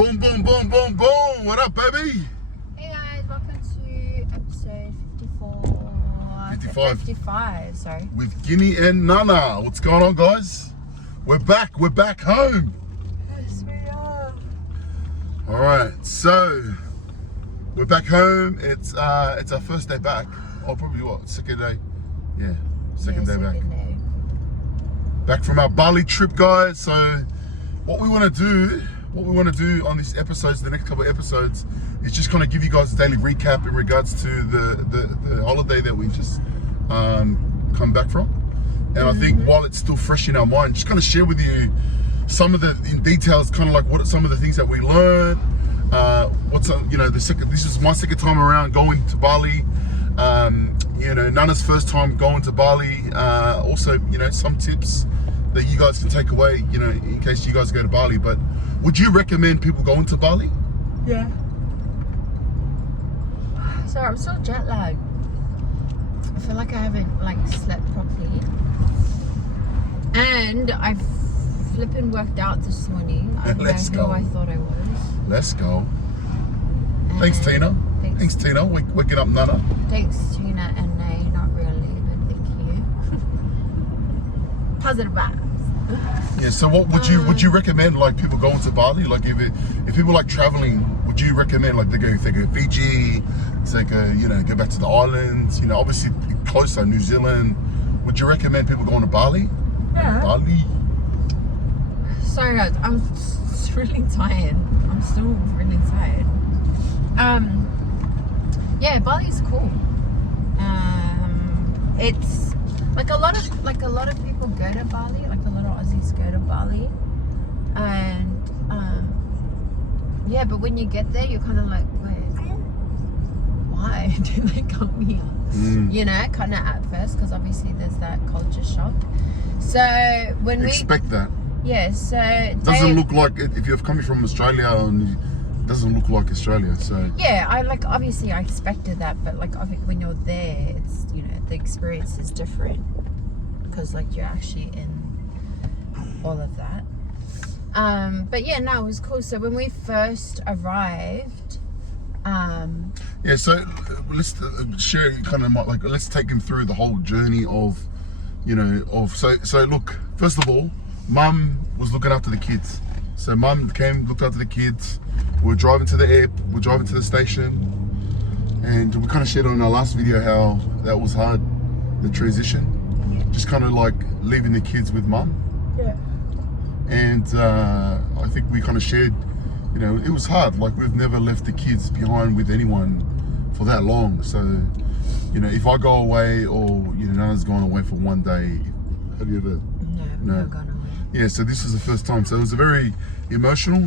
Boom, boom, boom, boom, boom. What up, baby? Hey guys, welcome to episode 55, sorry. With Kini and Nana. What's going on, guys? We're back home. Yes, we are. All right, so we're back home. It's our first day back. Oh, probably what? Second day? Yeah, second day back. Back from our Bali trip, guys. So what we want to do on these episodes, the next couple of episodes, is just kind of give you guys a daily recap in regards to the holiday that we just come back from. And I think while it's still fresh in our mind, just kind of share with you some of the in details, kind of like what are some of the things that we learned. This is my second time around going to Bali. Nana's first time going to Bali. Also, some tips that you guys can take away, in case you guys go to Bali. But would you recommend people going to Bali? Yeah. Sorry, I'm still jet lagged. I feel like I haven't slept properly. And I've flipping worked out this morning. I don't know who I thought I was. Let's go. Thanks, Tina. Thanks, Tina. Waking up Nana. Thanks, Tina and Nay. Not really, but thank you. Positive vibes. Yeah. So, what would you recommend? Like people going to Bali? Like if people like traveling, would you recommend like they go Fiji, go back to the islands? Obviously closer, New Zealand. Would you recommend people going to Bali? Yeah. Bali. Sorry guys, I'm really tired. I'm still really tired. Yeah, Bali's cool. It's like a lot of people go to Bali, like a lot of Aussies go to Bali, and yeah, but when you get there, you're kind of like, wait, why did they come here? Kind of at first, because obviously there's that culture shock. So when expect that. Yeah, so it doesn't look like if you're coming from Australia, and it doesn't look like Australia. So yeah, obviously I expected that, but I think when you're there, it's the experience is different because you're actually in all of that. But yeah, no, it was cool. So when we first arrived, yeah, so let's share kind of let's take them through the whole journey of so look, first of all, Mum was looking after the kids. So Mum came, looked after the kids. We're driving to the station, and we kind of shared on our last video how that was hard, the transition. Just kind of like leaving the kids with Mum. Yeah. And I think we kind of shared, it was hard. Like we've never left the kids behind with anyone for that long. So, if I go away or Nana's gone away for one day, have you ever? No, I've never gone away. Yeah, so this is the first time. So it was very emotional.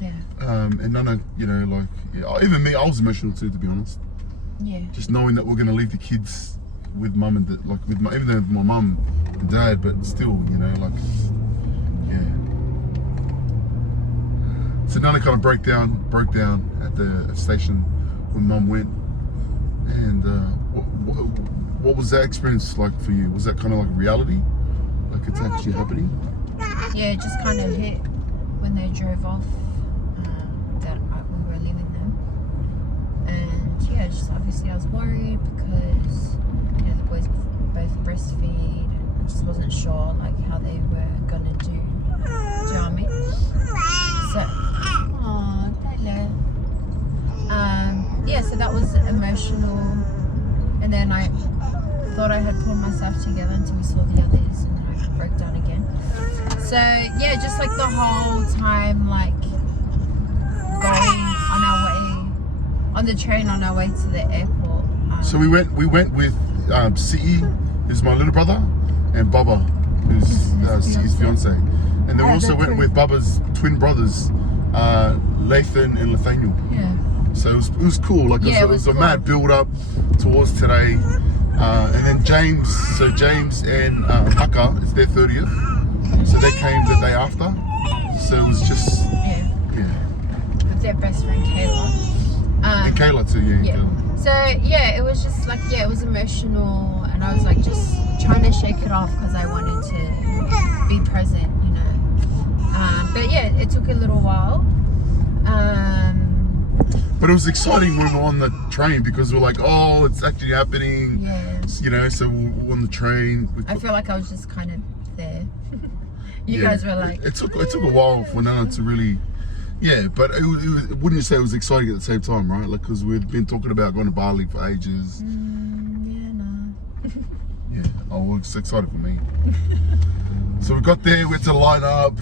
Yeah. And Nana, even me, I was emotional too, to be honest. Yeah. Just knowing that we're gonna leave the kids with Mum and even though my Mum and Dad, but still, yeah. So Nana kind of broke down at the station when Mum went. And what was that experience like for you? Was that kind of like reality? Like it's actually happening? Yeah, it just kind of hit when they drove off that we were leaving them. And yeah, just obviously I was worried because the boys both breastfeed, and I just wasn't sure how they were gonna do. Do you know what I mean? So, yeah, so that was emotional. And then I thought I had pulled myself together until we saw the others, and then I broke down again. So yeah, just the whole time going on our way on the train on our way to the airport. So we went with Cee, who's my little brother, and Baba, who's Cee's fiance. And then we also went with Baba's twin brothers, Lathan and Nathaniel. Yeah. So it was cool. It was a mad build up towards today. And then James and Haka, it's their 30th. So they came the day after. So it was just with their best friend Kayla. And Kayla too, yeah. Kayla. So yeah, it was just it was emotional, and I was just trying to shake it off because I wanted to be present, But yeah, it took a little while. But it was exciting when we were on the train because we're like, oh, it's actually happening. Yeah. You know, so we're on the train. I feel like I was just kind of there. You Yeah. guys were like... It took a while for Nana to really... Yeah, but wouldn't you say it was exciting at the same time, right? Like, because we'd been talking about going to Bali for ages. yeah, no. Yeah, oh, well, it's exciting for me. So we got there, we had to line up.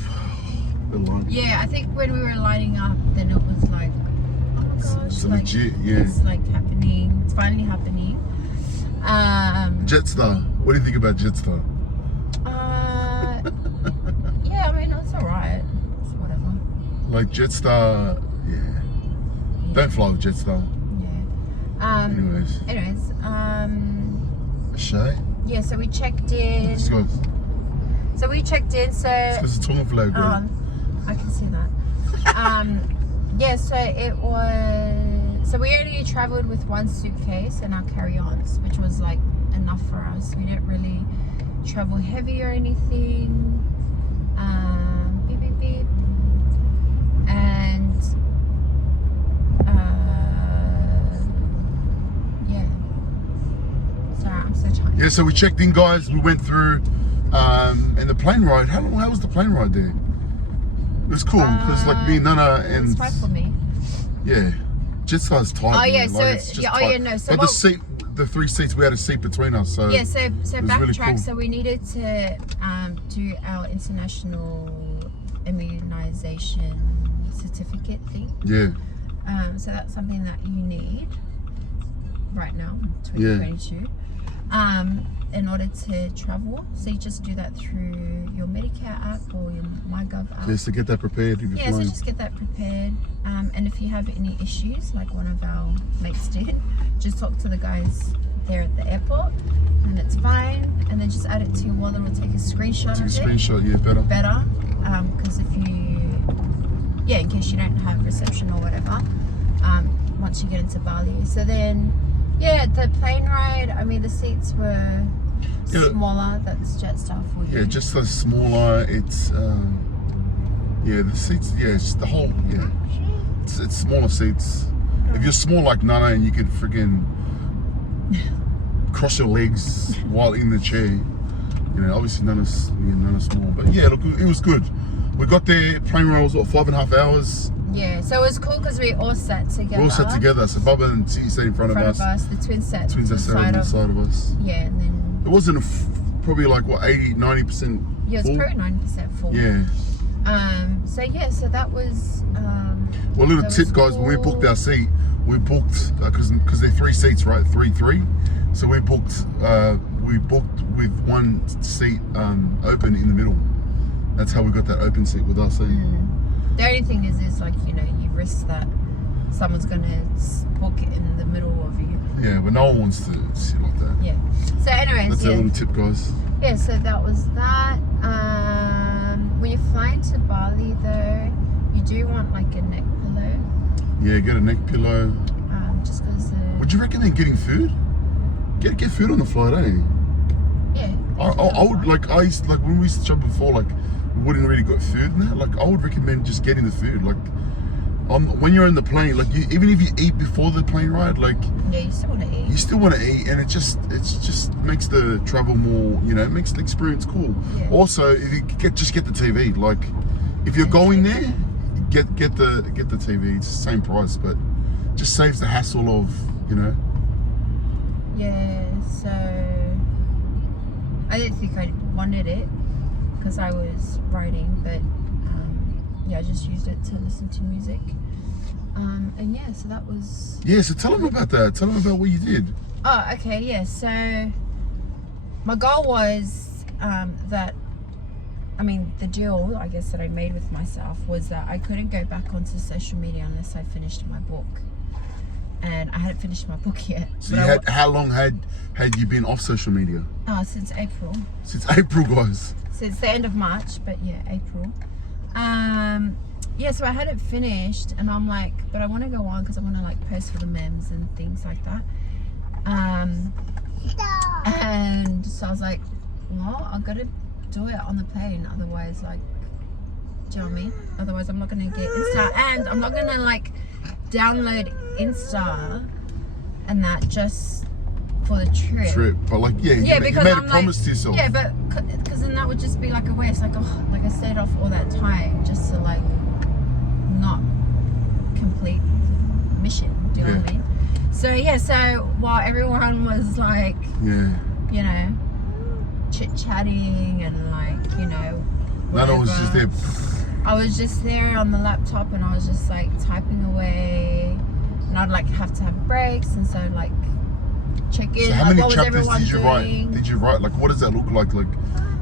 Yeah, I think when we were lining up, then it was like, oh my gosh, So like, legit, yeah. it's like happening. It's finally happening. Jetstar, what do you think about Jetstar? Yeah, I mean, it's alright. It's whatever. Like Jetstar, yeah. Don't fly with Jetstar. Yeah. Anyways. Shay? Yeah, so we checked in. Let's go. So we checked in, so... It's a tongue flag, bro. I can see that. Yeah, so it was... So we only travelled with one suitcase and our carry-ons, which was like enough for us. We didn't really travel heavy or anything. Beep, beep, beep. And... yeah. Sorry, I'm so tired. Yeah, so we checked in, guys. We went through... and the plane ride, how was the plane ride there? It was cool because like me and Nana and it was fine for me. Yeah, Jetstar's tight. Oh yeah, man. so like, it's just yeah, tight. oh yeah, no. So but the 3 seats, we had a seat between us. So yeah, so backtrack. really cool. So we needed to do our international immunization certificate thing. Yeah. So that's something that you need right now, 2022. In order to travel, so you just do that through your Medicare app or your MyGov app. Just to get that prepared. If you're Yeah, so flying. just get that prepared. And if you have any issues, like one of our mates did, just talk to the guys there at the airport, and it's fine. And then just add it to your wallet or take a screenshot. Take a screenshot, yeah, better. Better, because if you, yeah, in case you don't have reception or whatever, once you get into Bali. So then, yeah, the plane ride. I mean, the seats were smaller. That's Jetstar for you. Yeah, just the smaller. It's yeah, the seats. Yeah, it's the whole. Yeah, it's smaller seats. If you're small like Nana and you could friggin' cross your legs while in the chair, you know, obviously Nana's small, but yeah, look, it was good. We got there. Plane ride was what, 5.5 hours. Yeah, so it was cool because we all sat together. We all sat together. So Bubba and T sat in front of us. The twins sat Twins that sat on the side of us. Yeah, and then... It wasn't probably like, what, 80, 90% Yeah, it was probably 90% full. Yeah. So yeah, so that was... well, a little tip, guys, cool. when we booked our seat, we booked, because they're 3 seats, right? 3. So we booked with one seat open in the middle. That's how we got that open seat with us. The only thing is like, you know, you risk that someone's going to book it in the middle of you. Yeah, but no one wants to sit like that. Yeah. So anyways, that's a little tip, guys. Yeah, so that was that. When you're flying to Bali though, you do want like a neck pillow. Yeah, get a neck pillow. Just because... Would you recommend getting food? Get food on the flight, eh? Yeah. I would, like, when we used to travel before, like, we wouldn't really got food and that. Like, I would recommend just getting the food. Like, when you're in the plane, like, even if you eat before the plane ride, like, yeah, you still want to eat. You still want to eat, and it just makes the travel more, you know, it makes the experience cool. Yeah. Also, if you just get the TV. Like, if you're going there, get the TV. It's the same price, but just saves the hassle of, you know. Yeah, so I didn't think I wanted it because I was writing, but yeah, I just used it to listen to music. And yeah, so that was... Yeah, so tell them about that. Tell them about what you did. Oh, okay, yeah. So my goal was that, I mean, the deal, I guess, that I made with myself was that I couldn't go back onto social media unless I finished my book. And I hadn't finished my book yet. So how long had you been off social media? Since April. Since April, guys. Since the end of March, but yeah, April. Yeah, so I had it finished, and I'm like, but I want to go on because I want to like post for the memes and things like that. And so I was like, well, I've got to do it on the plane, otherwise, like, do you know what I mean? Otherwise, I'm not going to get Insta, and I'm not going to like download Insta and that just for the trip. But like, yeah, you because made I'm a promise to yourself. Yeah, but because then that would just be like a waste. Like, oh, like I stayed off all that time just to like not complete the mission. Do you know what I mean? So yeah, so while everyone was like, you know, chit-chatting and like, you know, Nana was just there. I was just there on the laptop and I was just like typing away, and I'd like have to have breaks, and so like check in. So how like, many what was chapters everyone did you doing? write? Did you write, like, what does that look like? Like,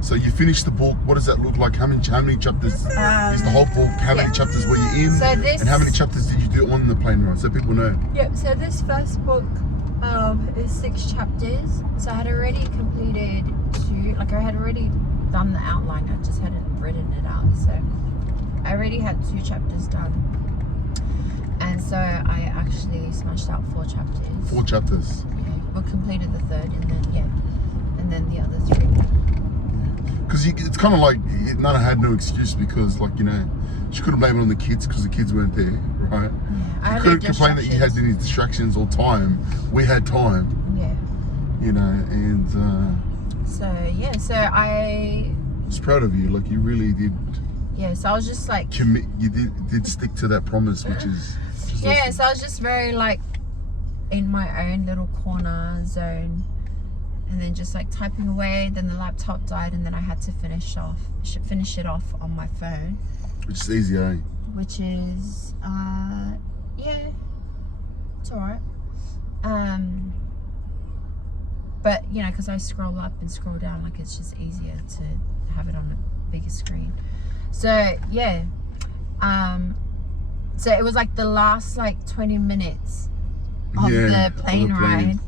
so you finished the book. What does that look like? How many chapters is the whole book? How many chapters were you in? So this, and how many chapters did you do on the plane ride? So people know. Yep. So this first book is 6 chapters. So I had already completed 2. Like I had already done the outline. I just hadn't written it out. So I already had 2 chapters done. And so I actually smashed out 4 chapters. 4 chapters. Yeah. Well, completed the 3rd, and then the other 3. Because it's kind of like Nana had no excuse, because, like, you know, she couldn't blame it on the kids because the kids weren't there, right? Yeah, you couldn't complain that you had any distractions or time. We had time. Yeah. You know, and so yeah, so I was proud of you. Like, you really did. Yeah, so I was just like commit. You did stick to that promise, which is yeah. awesome. So I was just very like in my own little corner zone, and then just like typing away. Then the laptop died, and then I had to finish it off on my phone, which is easy, eh? Which is yeah, it's alright. But you know, because I scroll up and scroll down, like it's just easier to have it on a bigger screen. So yeah, so it was like the last like 20 minutes of the plane ride,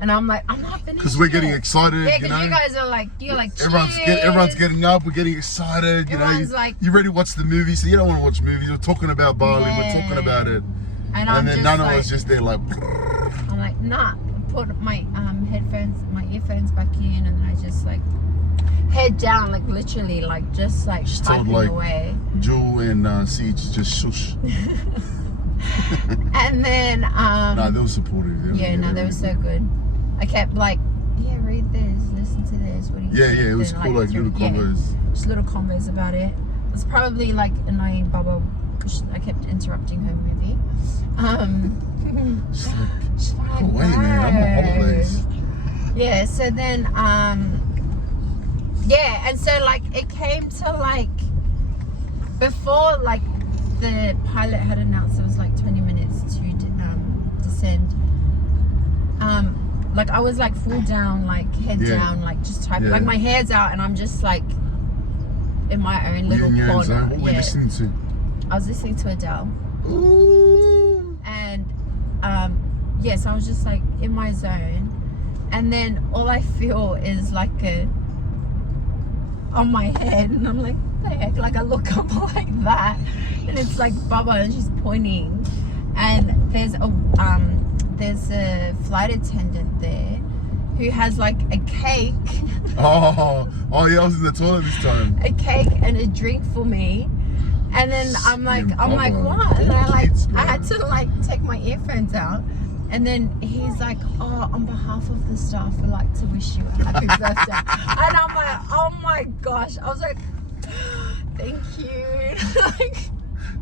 and I'm like, I'm not finished because we're getting excited. Yeah, because you guys are like, you're like, everyone's getting up. We're getting excited. You everyone's know, like, you ready to watch the movie, so you don't want to watch movies. We're talking about Bali. Yeah. We're talking about it, and then Nana was just there like. I'm like, nah. Put my my earphones back in, and then I just like head down, like literally, like just like typing away. Jewel and Siege just shush. And then nah, they were supportive. They were so good. I kept like, yeah, read this, listen to this. What do you think? It was cool, like little combos. Just little combos about it. It's probably like annoying Baba because I kept interrupting her movie. She's like, oh wait, man, I'm on holidays. Yeah, so then yeah, and so like it came to like before like the pilot had announced it was like 20 minutes to descend. Like I was like full down, like head down, like just typing, like my hair's out, and I'm just like in my own little corner. What were you listening to? I was listening to Adele. Ooh. And yes, I was just like in my zone, and then all I feel is like a on my head, and I'm like, what the heck? Like I look up like that, and it's like Baba, and she's pointing, and there's a flight attendant there who has like a cake. Oh yeah, I was in the toilet this time. A cake and a drink for me. And then I'm like, what? And I had to like take my earphones out. And then he's like, oh, on behalf of the staff, I'd like to wish you a happy birthday. And I'm like, oh my gosh. I was like, thank you. Like,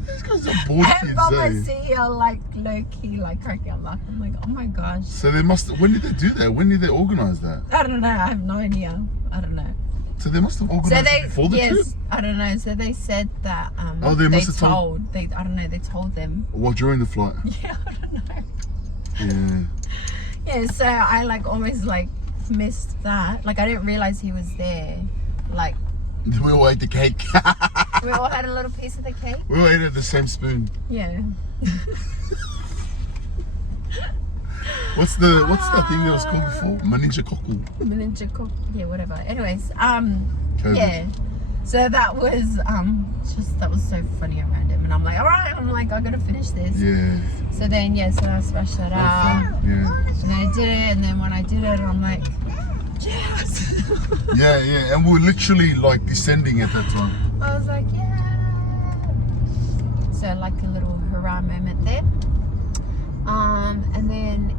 these guys are bored kids, and Baba CEO like low key like cracking up laughing. I'm like, oh my gosh. So when did they do that? When did they organize that? I don't know. I have no idea. I don't know. So they must have organized it before the trip? I don't know. So they said that they must have told. I don't know. They told them. Well, during the flight. Yeah, I don't know. Yeah. Yeah. So I like almost like missed that. Like I didn't realize he was there. Like we all ate the cake. we all had a little piece of the cake. We all ate it at the same spoon. Yeah. What's that thing that was called before? Meningococcus. Yeah, whatever. Anyways, COVID. Yeah. So that was that was so funny around him, and I'm like, all right, I gotta finish this. Yeah. So then so I smashed that out. Yeah. And then I did it, and then when I did it, I'm like, yes. Yeah, and we were literally like descending at that time. I was like, yeah. So like a little hurrah moment there. And then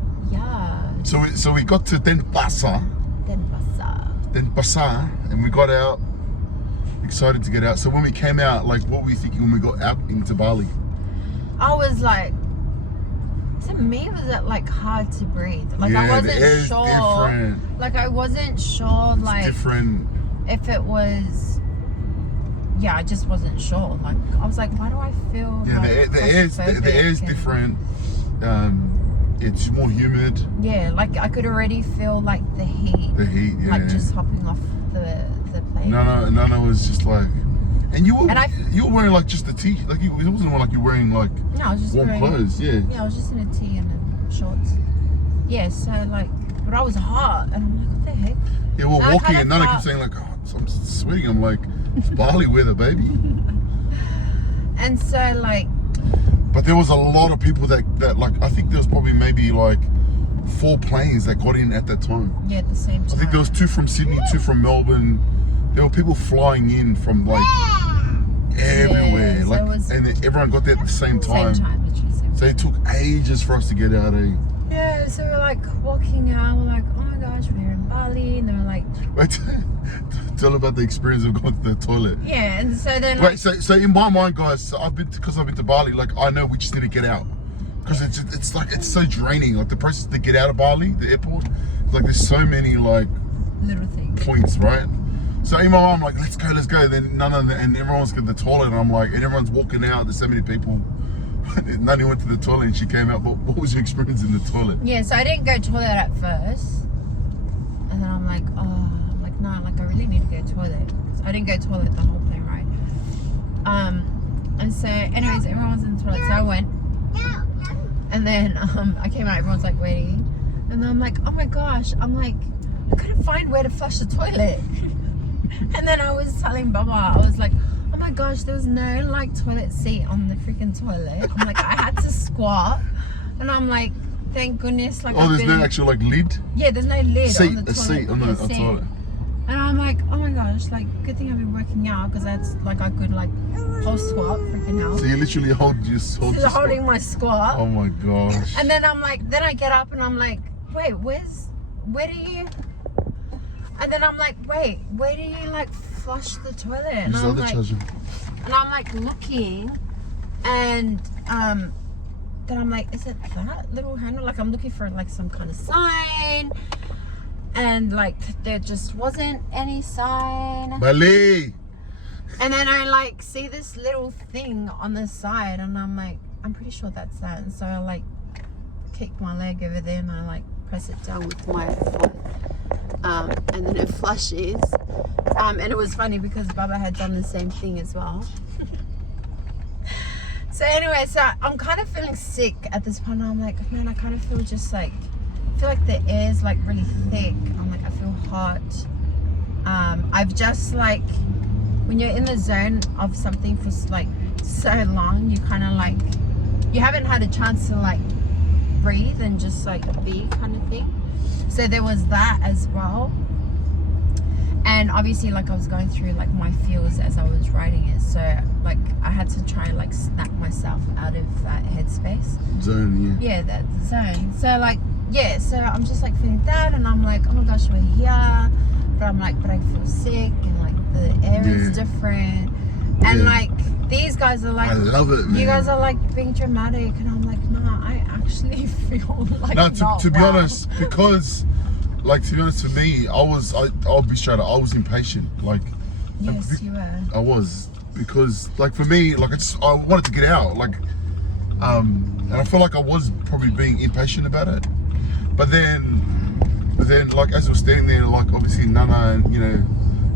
So we got to Depensar, and we got out, excited to get out. So when we came out, like, what were you thinking when we got out into Bali? I was like, to me, was it like hard to breathe? Like, Yeah, I the wasn't air's sure. different. Like, I wasn't sure, like, Different. if it was. Yeah, I just wasn't sure. Like, I was like, why do I feel? Yeah, like the air's claustrophobic different. It's more humid. Yeah, like I could already feel like the heat. The heat, yeah. Like just hopping off the plane. No, was just like, and you were And you were wearing like just a tee, like it wasn't like you're wearing like No, I was just warm wearing, clothes, yeah. Yeah, I was just in a tee and shorts. Yeah, so like, but I was hot, and I'm like, what the heck? Yeah, we're And walking, and Nana kept saying like, oh, I'm sweating. I'm like, it's Bali weather, baby. And so like. But there was a lot of people that like, I think there was probably maybe like 4 planes that got in at that time. Yeah, at the same time. I think there was 2 from Sydney, 2 from Melbourne. There were people flying in from like everywhere. Yeah, so like, and everyone got there at the same time. Same time, literally same time. So it took ages for us to get out, eh? Yeah, so we're like walking out, we're like, oh my gosh, we're in Bali, and they were like, Wait, tell about the experience of going to the toilet. yeah, and so then Wait, so in my mind, guys, so I've been to Bali, like I know we just need to get out. Because it's like, it's so draining. Like the process to get out of Bali, the airport, like there's so many like little things. points, right? So in my mind, I'm like, let's go. Then and everyone's going to the toilet, and I'm like, and everyone's walking out. There's so many people. Nani went to the toilet and she came out. But what was your experience in the toilet? Yeah, so I didn't go to toilet at first, and then I'm like, no, like I really need to go to toilet. So I didn't go to toilet the whole plane ride. And so, anyways, everyone was in the toilet, so I went, and then I came out. Everyone's like waiting, and then I'm like, oh my gosh, I'm like, I couldn't find where to flush the toilet. And then I was telling Baba, I was like, oh my gosh, there was no like toilet seat on the freaking toilet. I'm like, I had to squat, and I'm like, thank goodness, like. Oh, there's no actual like lid. Yeah, there's no lid Seat, on the toilet. a seat on the toilet. And I'm like, oh my gosh, like good thing I've been working out, because that's like I could like whole squat, freaking hell. So you literally holding my squat. Oh my gosh. And then I'm like, then I get up and I'm like, wait, where do you? And then I'm like, wait, where do you like flush the toilet? And I'm like, looking, and then I'm like, is it that little handle? Like I'm looking for like some kind of sign, and like there just wasn't any sign. Bali. And then I like see this little thing on the side, and I'm like, I'm pretty sure that's that. And so I like kick my leg over there, and I like press it down with my foot. And then it flushes. And it was funny because Baba had done the same thing as well. So anyway, so I'm kind of feeling sick at this point. I'm like, man, I kind of feel just like, I feel like the air is like really thick. I'm like, I feel hot. I've just like, when you're in the zone of something for like so long, you kind of like, you haven't had a chance to like breathe and just like be kind of thing. So there was that as well. And obviously like I was going through like my feels as I was writing it. So like I had to try and like snap myself out of that headspace. Zone, yeah. Yeah, that zone. So like, yeah, so I'm just like feeling that, and I'm like, oh my gosh, we're here. But I'm like, but I feel sick, and like the air is different. And like these guys are like, I love it, man. You guys are like being dramatic, and I'm like, nah, I actually feel like no, to be honest, because like to be honest, for me, I'll be straight up, I was impatient. Like yes, you were. I was, because like for me, like I wanted to get out, like and I feel like I was probably being impatient about it. But then like as we're standing there, like obviously Nana and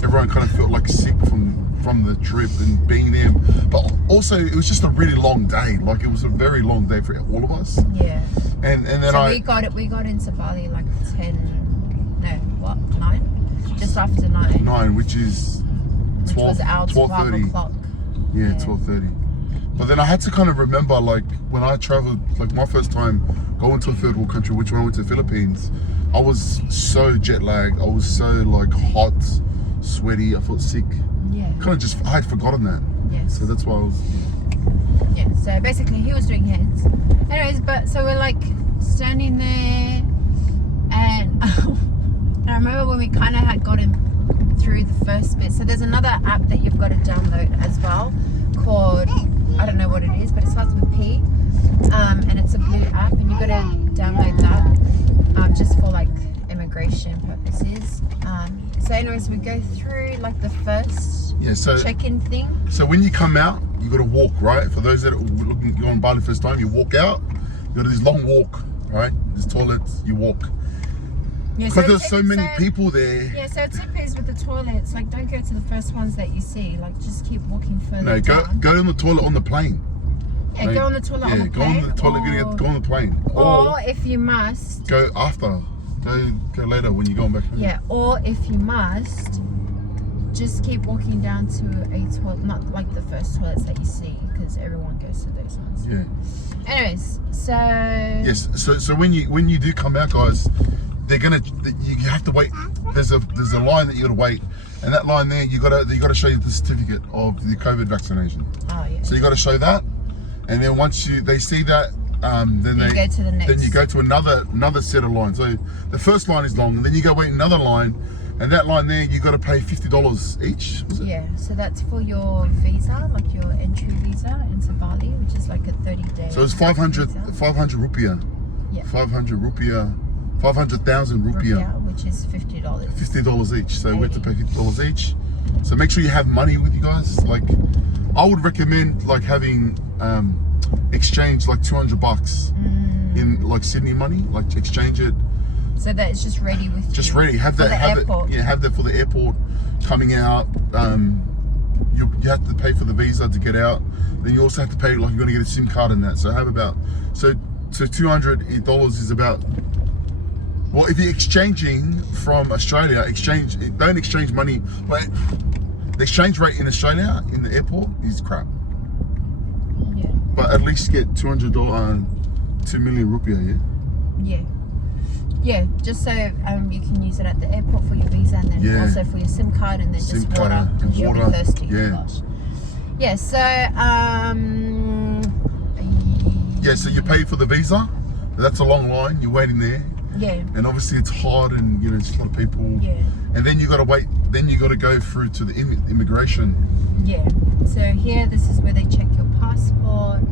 everyone kind of felt like sick from the trip and being there. But also it was just a really long day. Like it was a very long day for all of us. Yeah. And then so we got into Bali like 9? Just after 9. 9, which is 12, which was our 12:30. o'clock. Yeah, 12:30. But then I had to kind of remember, like when I traveled, like my first time going to a third world country, which when I went to the Philippines, I was so jet lagged. I was so like hot, sweaty. I felt sick. Yeah. Kind of I had forgotten that. Yes. So that's why I was. Yeah, so basically he was doing his. Anyways, but so we're like standing there, and I remember when we kind of had gotten through the first bit. So there's another app that you've got to download as well called, I don't know what it is, but it starts with P, and it's a blue app, and you've got to download that just for like immigration purposes. So anyways, we go through like the first check-in thing. So when you come out, you got to walk, right? For those that are looking, you're on Bali first time, you walk out, you got this long walk, right? There's toilets, you walk. Yeah, because there's so many people there. Yeah, so tip is with the toilets, like don't go to the first ones that you see, like just keep walking further down. Go on the toilet on the plane. Yeah, right? Go on the toilet on the plane. Go on the toilet, go on the plane. Or if you must, go after. Go later when you're going back home. Yeah, or if you must, just keep walking down to a toilet, not like the first toilets that you see, because everyone goes to those ones. Yeah. Anyways, so yes, so when you do come out, guys, you have to wait. There's a line that you got to wait, and that line there you got to show the certificate of the COVID vaccination. Oh yeah. So you got to show that, and then once they see that, then you go to the next. Then you go to another set of lines. So the first line is long, and then you go wait another line, and that line there you got to pay $50 each. Was it? Yeah. So that's for your visa, like your entry visa into Bali, which is like a 30-day. So it's 500 rupiah. Yeah. 500 rupiah. 500,000 rupiah, which is $50. $50 each. So we have to pay $50 each. So make sure you have money with you guys. Like, I would recommend like having exchange like $200 in like Sydney money. Like exchange it. So that it's just ready with you. Just ready. Have that. Have that for the airport coming out. You have to pay for the visa to get out. Then you also have to pay like you're gonna get a SIM card in that. So have about so $200 is about. Well, if you're exchanging from Australia, don't exchange money. But the exchange rate in Australia in the airport is crap. Yeah. But at least get $200, 2 million rupiah, yeah? Yeah. Yeah, just so you can use it at the airport for your visa, and then also for your SIM card, and then SIM just water, because you'll be thirsty. Yeah. Yeah, so yeah, so you pay for the visa. That's a long line. You're waiting there. Yeah. And obviously it's hot, and you know there's a lot of people. Yeah. And then you got to wait. Then you got to go through to the immigration. Yeah. So here, this is where they check your passport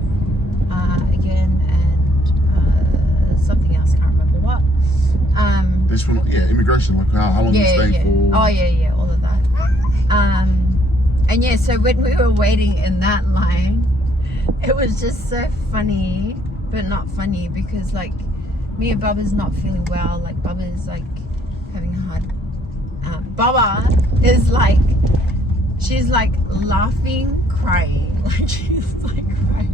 again, and something else. Can't remember what. This one, yeah, immigration. Like how long you staying for? Oh yeah, all of that. And yeah, so when we were waiting in that line, it was just so funny, but not funny, because like me and Bubba's not feeling well. Like Bubba's like having a hard. Bubba is like, she's like laughing, crying. Like she's like crying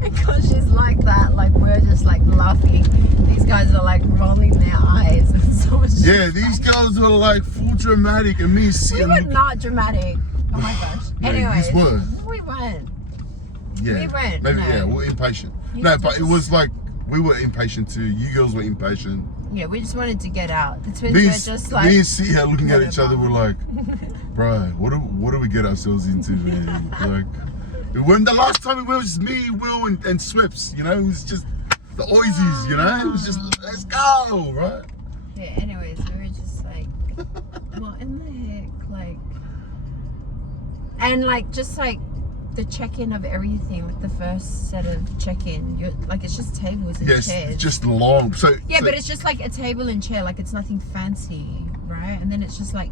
because she's like that. Like we're just like laughing. These guys are like rolling their eyes, and so it's these girls were like full dramatic, and me we were not dramatic. Oh my gosh. Anyway, these were. We weren't. Yeah, we weren't. Maybe no. we're impatient. But it was like we were impatient too. You girls were impatient. Yeah, we just wanted to get out. The twins were just like. Me and Sia looking at each other, we're like, bro, what do we get ourselves into, man? Like, when the last time it was me, Will, and Swips, you know, it was just the Aussies, you know, it was just let's go, right? Yeah. Anyways, we were just like, what in the heck, like, and like just like. The check-in of everything, with the first set of check-in, you're like, it's just tables and chairs. Yes, just long. So but it's just like a table and chair, like it's nothing fancy, right? And then it's just like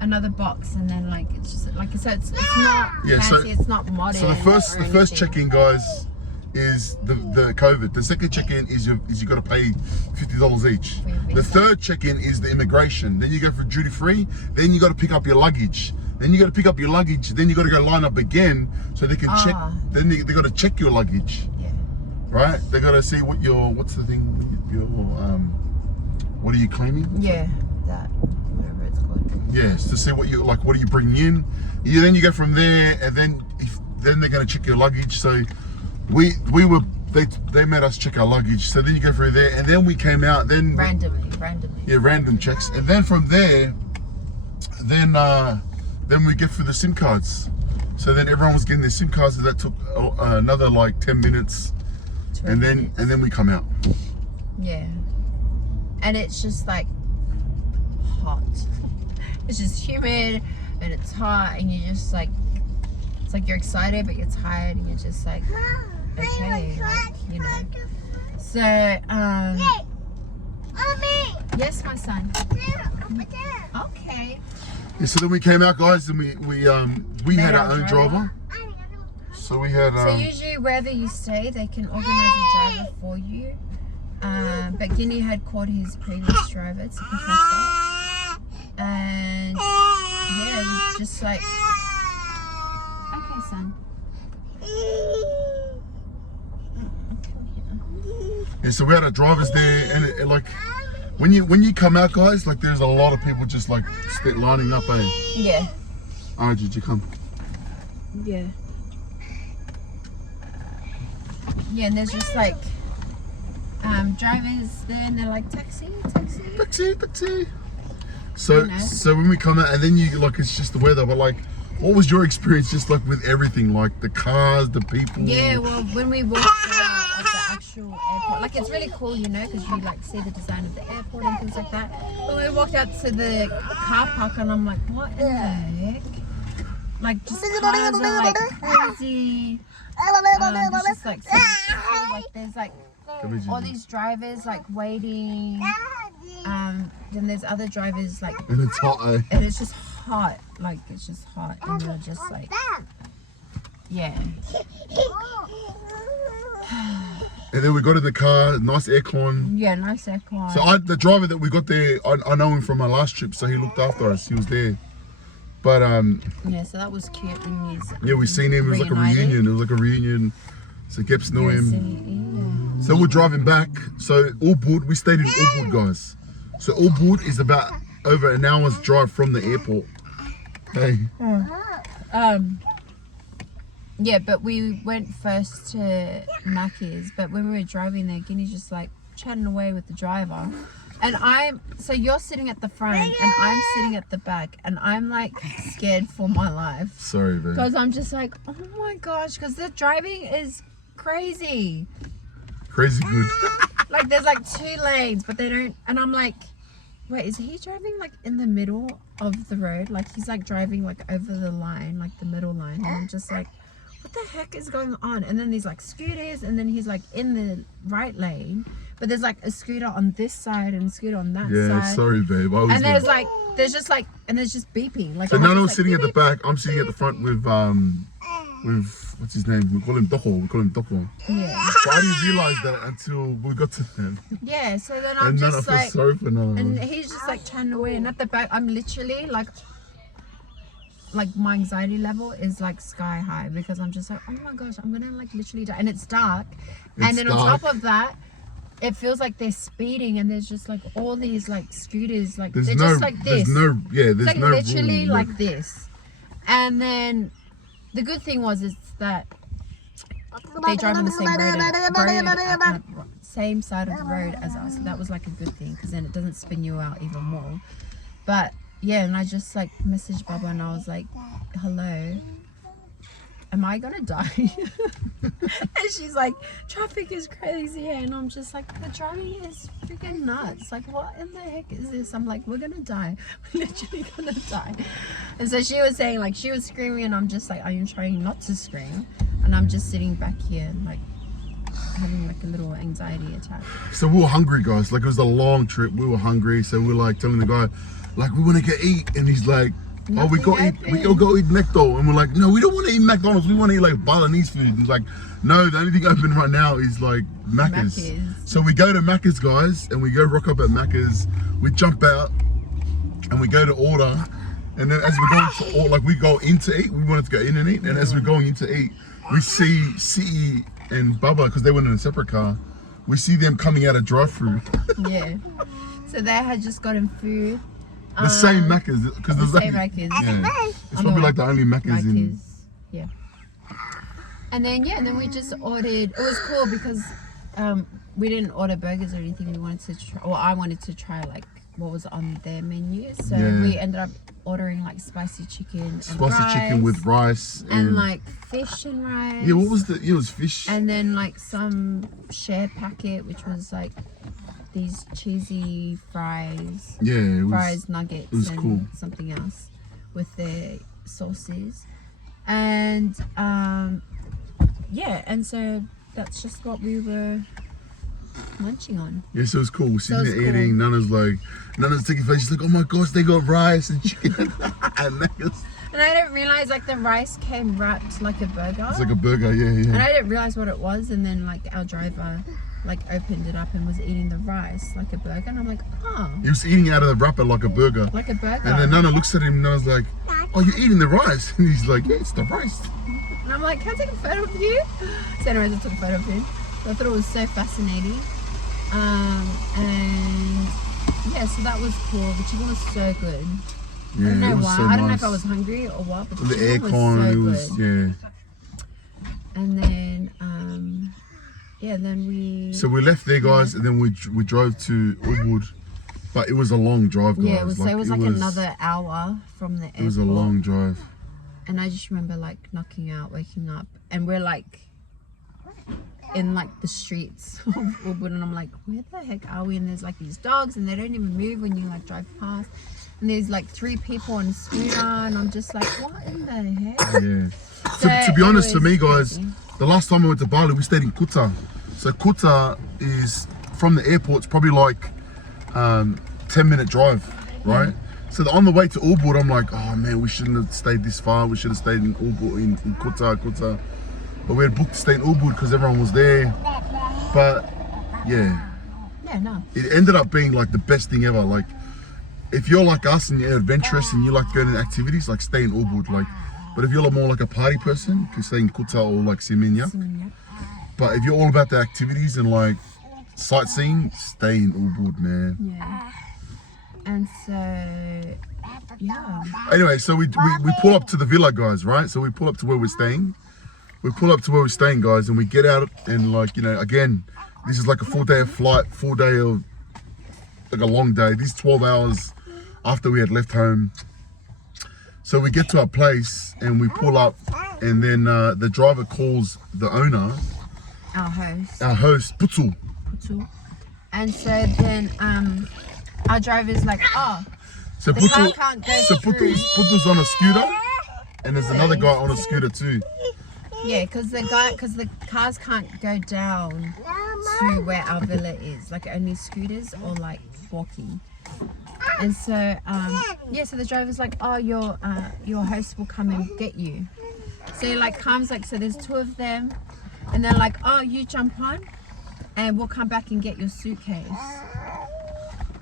another box, and then like it's just like, so it's not fancy, it's not modern. So the first check-in, guys, is the COVID. The second check-in is you got to pay $50 each. The third check-in is the immigration. Then you go for duty-free. Then you got to pick up your luggage. Then you got to pick up your luggage. Then you got to go line up again so they can check. Then they got to check your luggage. Yeah. Right? They got to see what's the thing? What are you claiming? Yeah, that whatever it's called. Yes, to see what are you bringing in. Then you go from there, and then they're going to check your luggage. So they made us check our luggage. So then you go through there, and then we came out. Then randomly. Yeah, random checks, and then from there, then we get through the SIM cards. So then everyone was getting their SIM cards, and that took another like 10 minutes. And then we come out. Yeah. And it's just like hot. It's just humid and it's hot, and you're just like, it's like you're excited but you're tired, and you're just like, okay, like, you know. So yes, my son. Okay. Yeah, so then we came out, guys, and we had our own driver. So we had so usually wherever you stay, they can organize a driver for you. But Kini had called his previous driver to pick us up. And yeah, we just like, okay, son. Yeah, so we had our drivers there, and it like when you come out, guys, like there's a lot of people just like lining up, eh? Yeah. Alright, did you come? Yeah. Yeah, and there's just like drivers there, and they're like, taxi. So You know. so when we come out, and then you like, it's just the weather, but like, what was your experience just like with everything, like the cars, the people? Yeah, well, when we walked out of the actual airport, like it's really cool, you know, because you like see the design of the airport and things like that. But we walked out to the car park, and I'm like, what in the heck? Like, just cars are like crazy. It's just like, so like there's like all these drivers like waiting. Then there's other drivers like, And it's hot, eh? and it's just hot, like it's just hot, and they're just like, yeah. And then we got in the car, nice aircon. Yeah, nice aircon. So the driver that we got there, I know him from my last trip, so he looked after us. He was there. But yeah, so that was cute. When yeah, we seen him. It was like a reunion. It was like a reunion. So Geps knew him. So we're driving back. So Ubud, we stayed in Ubud, guys. So Ubud is about over an hour's drive from the airport. Hey. Yeah, but we went first to Mackey's, but when we were driving there, Guinea's just like chatting away with the driver. And so you're sitting at the front and I'm sitting at the back, and I'm like scared for my life. Sorry, babe. Because I'm just like, oh my gosh, because the driving is crazy. Crazy good. Like there's like 2 lanes, but they don't, and I'm like, wait, is he driving like in the middle of the road? Like he's like driving like over the line, like the middle line, and I'm just like, what the heck is going on? And then there's like scooters, and then he's like in the right lane, but there's like a scooter on this side and a scooter on that side. Yeah, sorry, babe. And there's like, there's just beeping. Like, so Nano's sitting at the back. I'm sitting at the front with what's his name? We call him Doko. Yeah. But I didn't realise that until we got to them. Yeah. So then I'm And then I just feel like, sorry for Nano. and he's just like chatting away, and at the back, I'm literally like my anxiety level is like sky high, because I'm just like, oh my gosh, I'm gonna like literally die, and it's dark, and then on top of that, it feels like they're speeding, and there's just like all these like scooters, like they're just like this. There's like no literally rule. like this. And then the good thing was is that they drive on the same side of the road as us. So that was like a good thing, because then it doesn't spin you out even more. But yeah, and I just like messaged Baba, and I was like, hello, am I gonna die? And she's like, traffic is crazy. And I'm just like, the driving is freaking nuts. Like, what in the heck is this? I'm like, we're gonna die. We're literally gonna die. And so she was saying, like, she was screaming, and I'm just like, I am trying not to scream, and I'm just sitting back here and like having like a little anxiety attack. So we were hungry, guys. Like, it was a long trip. We were hungry, so we were like telling the guy, like, we want to get eat, and he's like, oh, we go eat McDo, and we're like, no, we don't want to eat McDonald's. We want to eat like Balinese food. And he's like, no, the only thing open right now is like Macca's. So we go to Macca's, guys, and we go rock up at Macca's. We jump out, and we go to order, and then as we go to, like, we go in to eat. We wanted to go in and eat, and as we're going in to eat, we see Cee and Baba, because they went in a separate car. We see them coming out of drive-through. Yeah. So they had just gotten food. The same Macca's, because the same Macca's. Yeah. It's probably like the only Macca's in. Yeah. And then we just ordered. It was cool because we didn't order burgers or anything. We wanted to try, or I wanted to try like what was on their menu. So Yeah. we ended up ordering like spicy chicken and Spicy chicken with rice and like fish and rice. yeah, what was the? It was fish. And then like some share packet, which was like these cheesy fries. Yeah, it was. Fries, nuggets, it was and cool. something else with their sauces. And yeah, and so that's just what we were munching on. Yeah, so it was cool. We're sitting So there it's cool. eating. Nana's taking face. She's like, oh my gosh, they got rice and chicken. And And I didn't realize like the rice came wrapped like a burger. it's like a burger, yeah, And yeah. I didn't realize what it was, and then like our driver like opened it up and was eating the rice like a burger, and I'm like, oh, He was eating out of the wrapper like a burger. like a burger. And then Nana looks at him and Nana's like, oh, you're eating the rice? And he's like, yeah, it's the rice. And I'm like, can I take a photo of you? So anyways, I took a photo of him. So I thought it was so fascinating. And yeah, so that was cool. The chicken was so good. Yeah, I don't know it was why. so I don't know nice. if I was hungry or what, but the The chicken was aircon, so it was, good. yeah. And then yeah, then we So we left there, guys, and then we drove to Ubud. But it was a long drive, guys. yeah, it was like another hour from the airport. It was a long drive. And I just remember like knocking out, waking up, and we're like in like the streets of Ubud, and I'm like, where the heck are we? And there's like these dogs, and they don't even move when you like drive past. And there's like 3 people on a scooter, and I'm just like, what in the heck? Yeah. So to be it honest, for was me, guys, crazy. the last time I went to Bali, we stayed in Kuta. So Kuta is from the airport. It's probably like 10-minute drive, right? So on the way to Ubud, I'm like, oh man, we shouldn't have stayed this far. We should have stayed in Ubud, in Kuta. But we had booked to stay in Ubud because everyone was there. But yeah, No. it ended up being like the best thing ever. Like, if you're like us and you're adventurous and you like to go to activities, like stay in Ubud. Like, but if you're more like a party person, you can stay in Kuta or like Siminya. But if you're all about the activities and like sightseeing, stay in Ubud, man. Yeah. And so yeah. Anyway, so we pull up to the villa, guys, right? So we pull up to where we're staying. We pull up to where we're staying, guys, and we get out and like, you know, again, this is like a 4-day of flight, 4 day of like a long day. These 12 hours after we had left home. So we get to our place and we pull up, and then the driver calls the owner, Our host, Putu. and so then our driver's like, oh, So the car can't go through. Putu's on a scooter, and there's another guy on a scooter too. Yeah, because the cars can't go down to where our villa is, like only scooters or like walking. And so yeah, so the driver's like, oh, your host will come and get you. So he like comes, like, so there's 2 of them, and they're like, oh, you jump on and we'll come back and get your suitcase.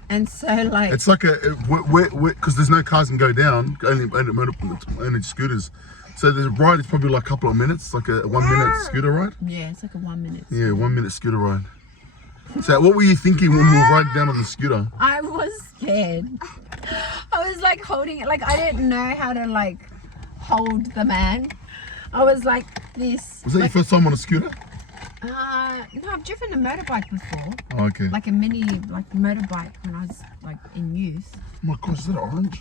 And so like, It's like because there's no cars can go down, only scooters. So the ride is probably like a couple of minutes, like a 1-minute scooter ride. yeah, it's like a 1 minute. Yeah, 1-minute scooter ride. So what were you thinking when we were riding down on the scooter? I was scared. I was like holding it, like I didn't know how to like hold the man. I was like this. Was that your first time on a scooter? No, I've driven a motorbike before. Oh, okay. Like a mini motorbike when I was like in youth. Oh my gosh, is that orange?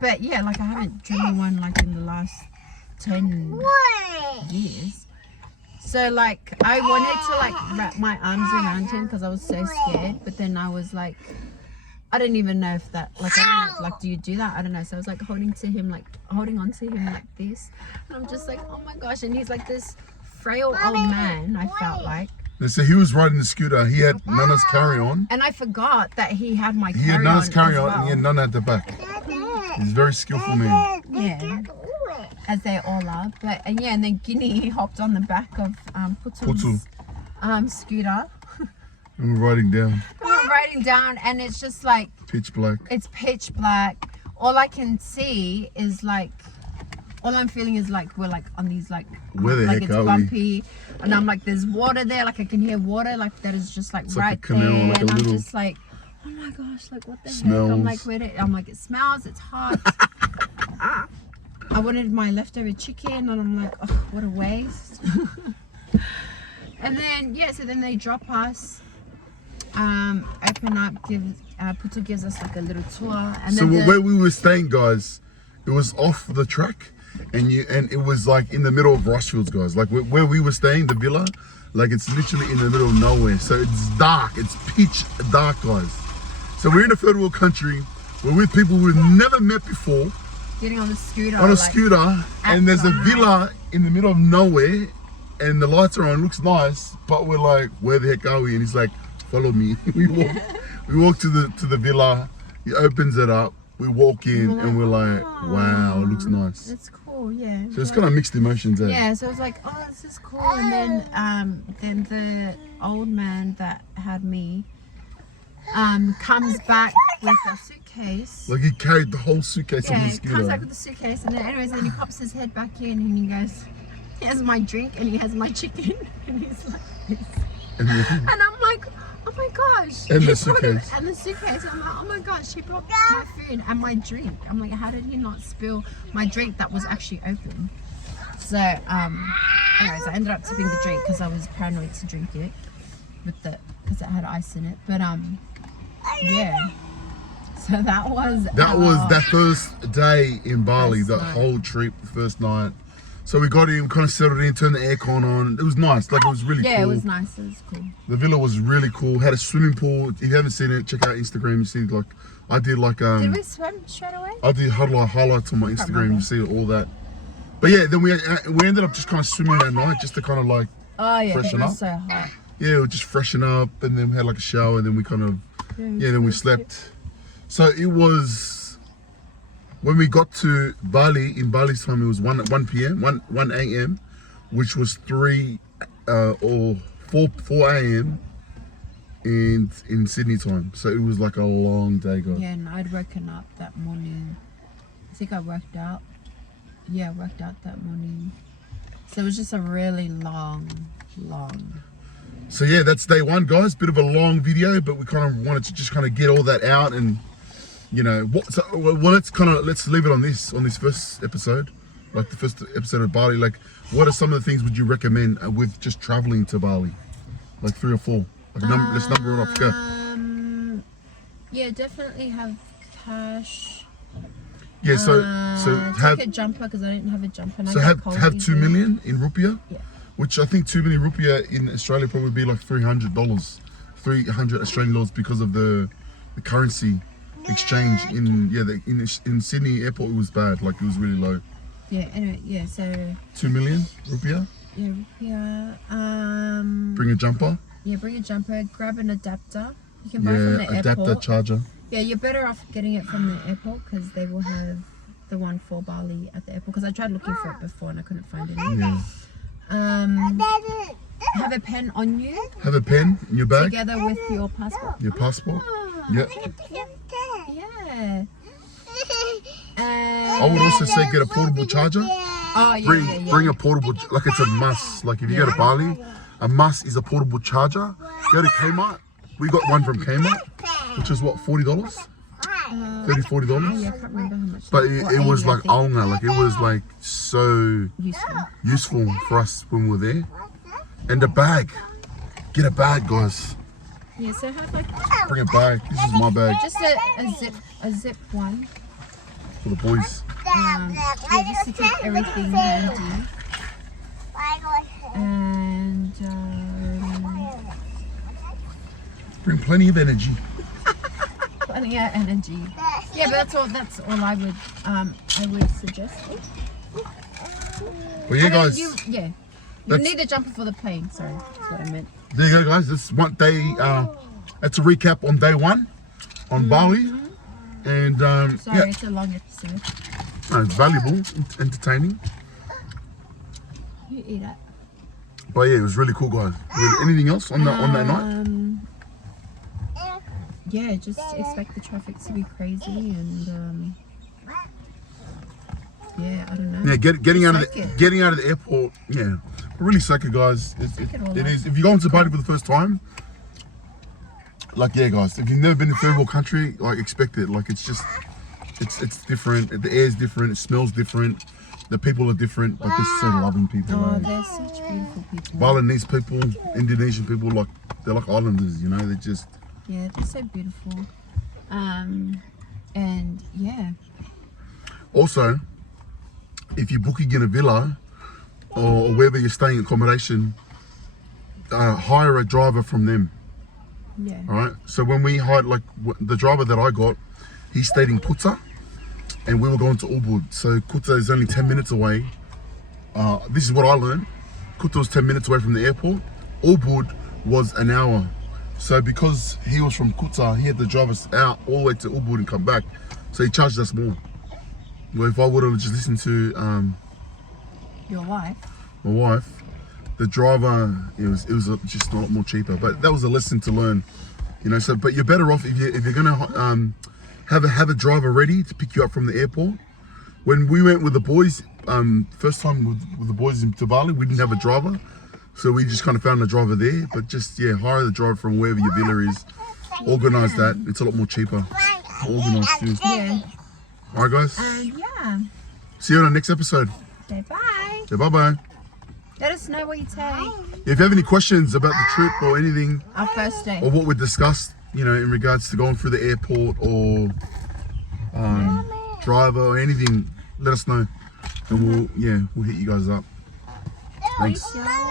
But yeah, like I haven't driven one like in the last 10 years. So like I wanted to like wrap my arms around him because I was so scared, but then I was like, I didn't even know if that, like, I don't know, like, do you do that? I don't know. So I was like holding on to him like this, and I'm just like, oh my gosh. And he's like this frail old man, I felt like. So he was riding the scooter. He had Nana's carry-on. And I forgot that he had my He carry-on. had Nana's carry-on, as well. and he had Nana at the back. He's a very skillful man. Yeah, as they all are. But and yeah, and then Kini hopped on the back of Putu's scooter. And we're riding down. We were riding down, and it's just like Pitch black. it's pitch black. All I can see is like, all I'm feeling is like we're like on these like Where the like heck it's are we? bumpy, and I'm like there's water there, like I can hear water like that is just like It's right like a canal, there, like a and I'm little- just like, oh my gosh, like what the heck? Smells. I'm like I'm like it smells, it's hot. I wanted my leftover chicken, and I'm like, oh, what a waste. And then yeah, so then they drop us, open up, Putu gives us like a little tour, and So then where we were staying, guys, it was off the track, and it was like in the middle of Rossfields, guys. Like where we were staying, the villa, like it's literally in the middle of nowhere. So it's dark, it's pitch dark, guys. So we're in a third world country. We're with people we've never met before. getting on the scooter. On a scooter, and there's a villa in the middle of nowhere, and the lights are on. Looks nice, but we're like, where the heck are we? And he's like, follow me. We walk to the villa. He opens it up. We walk in, and we're like, wow, it looks nice. It's cool, yeah. So it's kind of mixed emotions there. Yeah, so I was like, oh, this is cool. And then the old man that had me comes back with a suitcase. Like he carried the whole suitcase on the He scooter. comes back with the suitcase, and then he pops his head back in, and he goes, here's my drink, and he has my chicken, and he's like this. And I'm like, oh my gosh. And the suitcase. And the suitcase. I'm like, oh my gosh, he brought my food and my drink. I'm like, how did he not spill my drink that was actually open? So, anyways, I ended up tipping the drink because I was paranoid to drink it because it had ice in it. But yeah. So that was that first day in Bali, first that night. whole trip, first night. So we got in, kind of settled in, turned the aircon on. It was nice, like it was really cool. Yeah, it was nice. It was cool. The villa was really cool. Had a swimming pool. If you haven't seen it, check out Instagram. You see, like I did, like Did we swim straight away? I did highlights on my Instagram. remember. You see all that. But yeah, then we ended up just kind of swimming that night, just to kind of like Oh yeah, it freshen was up. so hot. Yeah, we just freshen up, and then we had like a shower, and then we kind of then we slept. So it was when we got to Bali. In Bali's time, it was 1 p.m. 1 a.m., which was 3 or 4 a.m. in Sydney time. So it was like a long day, guys. Yeah, and I'd woken up that morning. I think I worked out. Yeah, I worked out that morning. So it was just a really long. So yeah, that's day one, guys. Bit of a long video, but we kind of wanted to just kind of get all that out, and you know what. So, well, let's leave it on this first episode, like the first episode of Bali. Like, what are some of the things would you recommend with just traveling to Bali? Like 3 or 4. Like let's number it off. Go. Yeah, definitely have cash. Yeah. So have take a jumper because I didn't have a jumper. And so I have got cold 2 easily. million in rupiah. Yeah. Which I think 2 million rupiah in Australia probably be like $300, 300 Australian dollars because of the currency exchange in Sydney airport. It was bad, like it was really low. Yeah. Anyway, yeah. So 2 million rupiah. yeah. Bring a jumper. Yeah, bring a jumper. Grab an adapter. You can buy from the adapter, airport. charger. Yeah, you're better off getting it from the airport because they will have the one for Bali at the airport. Because I tried looking for it before and I couldn't find it. Yeah. Have a pen on you Have a pen in your bag. together with your passport. Your passport. Yeah. Yeah. I would also say get a portable charger. Oh yeah, Bring a portable, like it's a must. Like if you go to Bali, a must is a portable charger. Go to Kmart. We got one from Kmart, which is what, $40, $30, $40. Yeah, I can't remember how much. But Or it was 80, I like think. Alna, like it was like so Useful. for us when we were there. And a bag. Get a bag, guys. Yeah, so have like Bring a bag. This is my bag just a zip one. for the boys. Yeah, just to keep everything handy. And Bring plenty of energy. plenty of energy. Yeah, but that's all I would suggest. But yeah, guys, You That's- need a jumper for the plane. Sorry, that's what I meant. there you go, guys. This is one day. That's a recap on day 1 on Bali. And Sorry, it's a long episode. it's valuable, entertaining. You eat it. But yeah, it was really cool, guys. Anything else on that night? Yeah, just expect the traffic to be crazy and yeah, I don't know. Yeah, getting out of Soak it. getting out of the airport. Yeah, really suck it, guys. It is. If you go into Bali for the first time, like yeah, guys. If you've never been to third world country, like expect it. Like it's just, it's different. The air is different. It smells different. The people are different. Like they're so loving people. Oh, Like. they're such beautiful people. Balinese people, Indonesian people, like they're like islanders. You know, they're just Yeah, they're so beautiful. And yeah. Also, if you're booking in a villa or wherever you're staying accommodation, hire a driver from them. Yeah. All right. So when we hired, like the driver that I got, he stayed in Kuta, and we were going to Ubud. So Kuta is only 10 minutes away. This is what I learned. Kuta was 10 minutes away from the airport. Ubud was an hour. So because he was from Kuta, he had to drive us out all the way to Ubud and come back. So he charged us more. Well, if I would have just listened to Your wife. my wife, the driver, it was just a lot more cheaper. But that was a lesson to learn, you know. So, but you're better off if you're gonna have a driver ready to pick you up from the airport. When we went with the boys, first time with the boys to Bali, we didn't have a driver, so we just kind of found a driver there. But just hire the driver from wherever your villa is. Organise that. It's a lot more cheaper. Organise too. Yeah. All right, guys. Yeah. See you on the next episode. Okay, bye. Yeah, bye bye. Let us know what you take. If you have any questions about the trip or anything, Our first day. or what we discussed, you know, in regards to going through the airport or driver or anything, let us know, and we'll hit you guys up. Thanks. Peace, y'all.